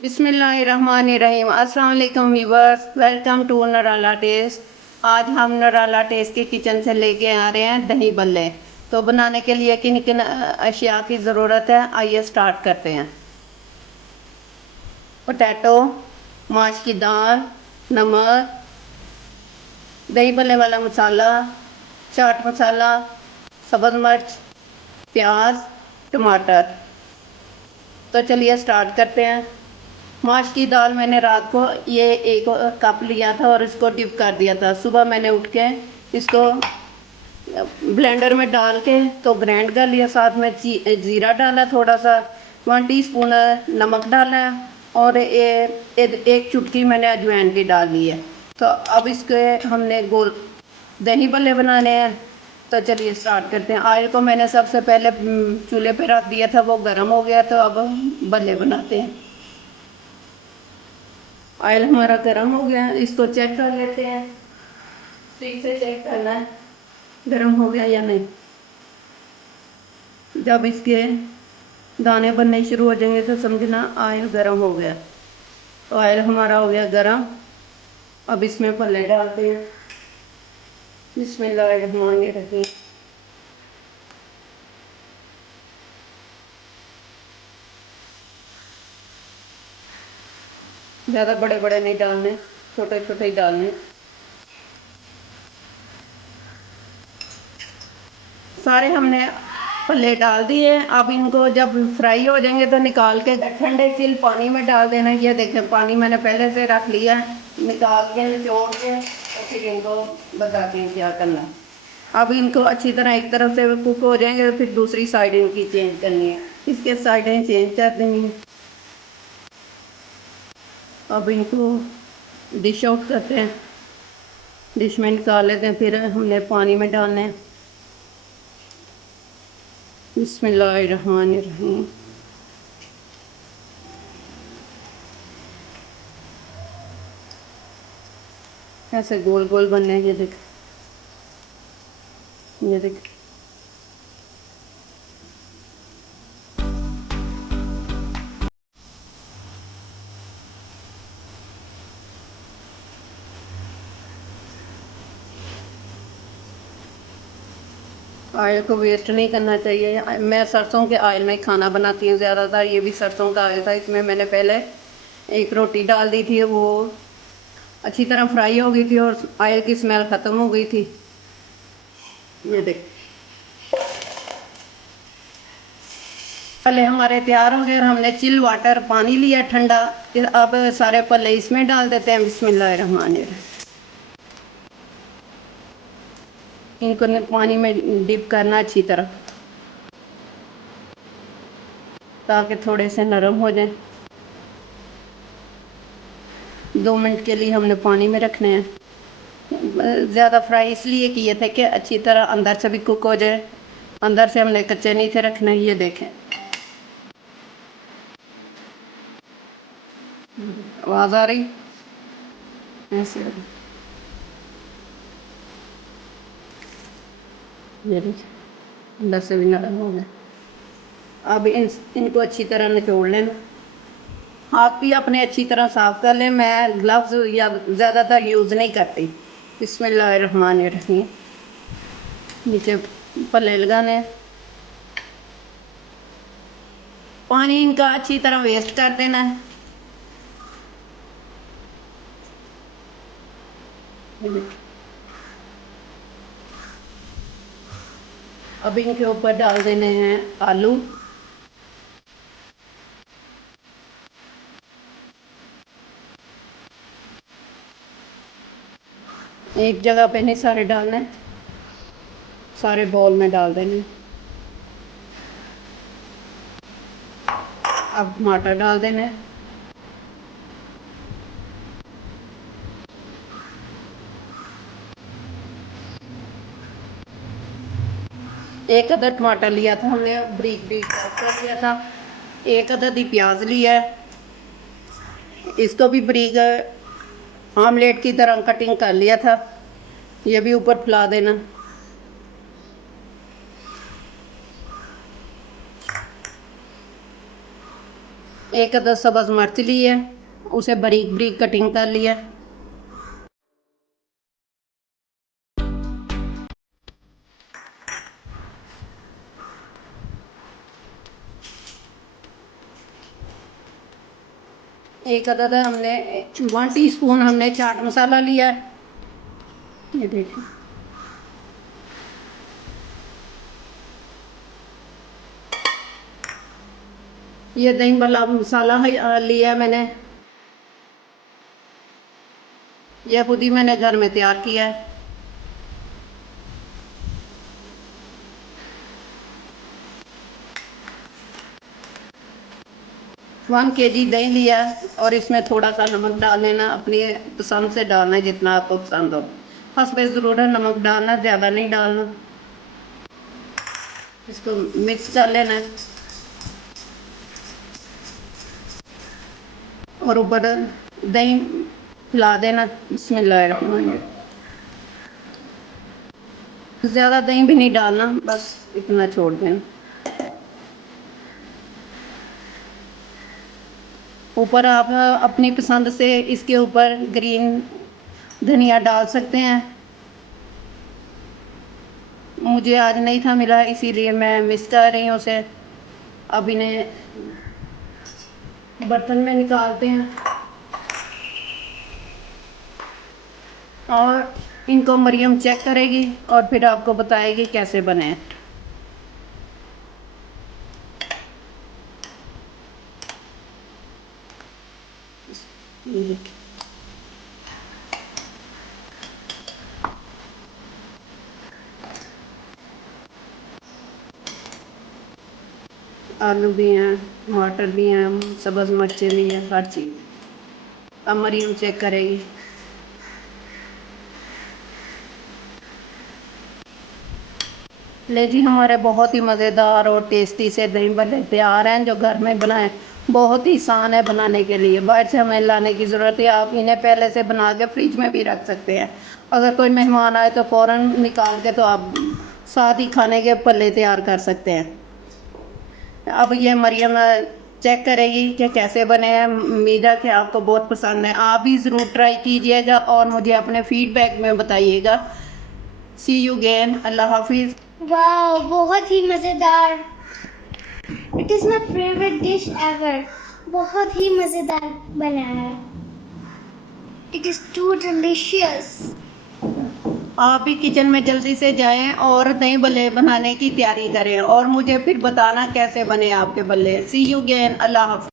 बिस्मिल्लाहिर्रहमानिर्रहीम। अस्सलाम वालेकुम व्यूअर्स, वेलकम टू नराला टेस्ट। आज हम नराला टेस्ट के किचन से लेके आ रहे हैं दही बल्ले। तो बनाने के लिए किन किन अशिया की ज़रूरत है, आइए स्टार्ट करते हैं। पोटैटो, माश की दाल, नमक, दही बल्ले वाला मसाला, चाट मसाला, सब्ज़ मिर्च, प्याज, टमाटर। तो चलिए स्टार्ट करते हैं। माश की दाल मैंने रात को ये 1 कप लिया था और इसको डिप कर दिया था। सुबह मैंने उठ के इसको ब्लेंडर में डाल के तो ग्राइंड कर लिया। साथ में ज़ीरा डाला, थोड़ा सा 1 टीस्पून नमक डाला और एक चुटकी मैंने अजवाइन की डाल ली है। तो अब इसके हमने गोल दही बल्ले बनाने हैं। तो चलिए स्टार्ट करते हैं। ऑयल को मैंने सबसे पहले चूल्हे पे रख दिया था, वो गर्म हो गया। तो अब बल्ले बनाते हैं। ऑयल हमारा गर्म हो गया, इसको चेक कर लेते हैं। ठीक से चेक करना है गर्म हो गया या नहीं। जब इसके दाने बनने शुरू हो जाएंगे तो समझना ऑयल गर्म हो गया। तो ऑयल हमारा हो गया गर्म। अब इसमें पल्ले डालते हैं। बिस्मिल्लाहिर्रहमानिर्रहीम। ज़्यादा बड़े बड़े नहीं डालने, छोटे छोटे ही डालने। सारे हमने पल्ले डाल दिए। अब इनको जब फ्राई हो जाएंगे तो निकाल के ठंडे चिल पानी में डाल देना। ये देखें, पानी मैंने पहले से रख लिया है, निकाल के निचोड़ के और फिर इनको बताते हैं क्या करना। अब इनको अच्छी तरह एक तरफ से कुक हो जाएंगे तो फिर दूसरी साइड इनकी चेंज करनी है। इसके साइडें चेंज कर देंगी। अब इनको डिश आउट करते हैं, डिश में निकाल लेते हैं। फिर हमने पानी में डालना है। बिस्मिल्लाहिर्रहमानिर्रहीम। ऐसे गोल गोल बनने हैं। ये देख, ये देख। ऑयल को वेस्ट नहीं करना चाहिए। मैं सरसों के ऑयल में खाना बनाती हूँ ज़्यादातर। ये भी सरसों का ऑयल था। इसमें मैंने पहले एक रोटी डाल दी थी, वो अच्छी तरह फ्राई हो गई थी और ऑयल की स्मेल ख़त्म हो गई थी। ये देख, पहले हमारे तैयार हो गए और हमने चिल वाटर पानी लिया ठंडा। फिर अब सारे पल्ले इसमें डाल देते हैं। बिस्मिल्लाहिर्रहमानिर्रहीम। इनको पानी में डिप करना अच्छी तरह, ताकि थोड़े से नरम हो जाए। 2 मिनट के लिए हमने पानी में रखने हैं। ज़्यादा फ्राई इसलिए किए थे कि अच्छी तरह अंदर से भी कुक हो जाए। अंदर से हमने कच्चे नहीं थे रखने। ये देखें, आवाज़ आ रही ऐसे। ये देखिए, अंदर से भी नरम हो गया। अब इनको अच्छी तरह निचोड़ लेना। हाथ भी अपने अच्छी तरह साफ़ कर लें। मैं ग्लव्स या ज़्यादातर यूज़ नहीं करती। बिस्मिल्लाहिर्रहमानिर्रहीम। नीचे पल्ले लगाने हैं। पानी इनका अच्छी तरह वेस्ट कर देना है। अब इनके ऊपर डाल देने हैं आलू। एक जगह पे नहीं सारे डालने, सारे बाउल में डाल देने। अब टमाटर डाल देने। एक अदर टमाटर लिया था हमने, ब्रीक ब्रीक कर लिया था। एक अदर ही प्याज लिया है, इसको भी ब्रीक आमलेट की तरह कटिंग कर लिया था। ये भी ऊपर फैला देना। एक अदद सब्ज़ मिर्च ली है, उसे बारीक बारीक कटिंग कर लिया। एक अदद हमने 1 टीस्पून हमने चाट मसाला लिया है, ये देखिए। ये दही वाला मसाला लिया मैंने, यह खुद ही मैंने घर में तैयार किया है। वन केजी दही लिया और इसमें थोड़ा सा नमक डाल लेना, अपनी पसंद से डालना है जितना आपको पसंद हो। हस्बे ज़रूर है नमक डालना, ज़्यादा नहीं डालना। इसको मिक्स कर लेना है और ऊपर दही हिला देना। बिस्मिल्लाहिर्रहमानिर्रहीम। ज़्यादा दही भी नहीं डालना, बस इतना छोड़ देना। ऊपर आप अपनी पसंद से इसके ऊपर ग्रीन धनिया डाल सकते हैं। मुझे आज नहीं था मिला, इसीलिए मैं मिस कर रही हूँ उसे। अब इन्हें बर्तन में निकालते हैं और इनको मरियम चेक करेगी और फिर आपको बताएगी कैसे बने हैं। आलू भी हैं, टमाटर भी हैं, सब्ज़ मिर्चें भी हैं, हर चीज़। अब मरियम चेक करेगी। ले जी, हमारे बहुत ही मज़ेदार और टेस्टी से दही बल्ले तैयार हैं, जो घर में बनाए। बहुत ही आसान है बनाने के लिए, बाहर से हमें लाने की ज़रूरत है। आप इन्हें पहले से बना के फ्रिज में भी रख सकते हैं। अगर कोई मेहमान आए तो फ़ौरन निकाल के तो आप साथ ही खाने के पल्ले तैयार कर सकते हैं। अब ये मरियम चेक करेगी कि कैसे बने हैं। उम्मीद है कि आपको बहुत पसंद है। आप भी ज़रूर ट्राई कीजिएगा और मुझे अपने फीडबैक में बताइएगा। सी यू अगेन। अल्लाह हाफिज़। वाह, बहुत ही मज़ेदार। It is my favourite dish ever. बहुत ही मज़ेदार बना है। It is too delicious. आप भी किचन में जल्दी से जाएं और दही बल्ले बनाने की तैयारी करें और मुझे फिर बताना कैसे बने आपके बल्ले। सी यू अगेन। अल्लाह हाफिज़।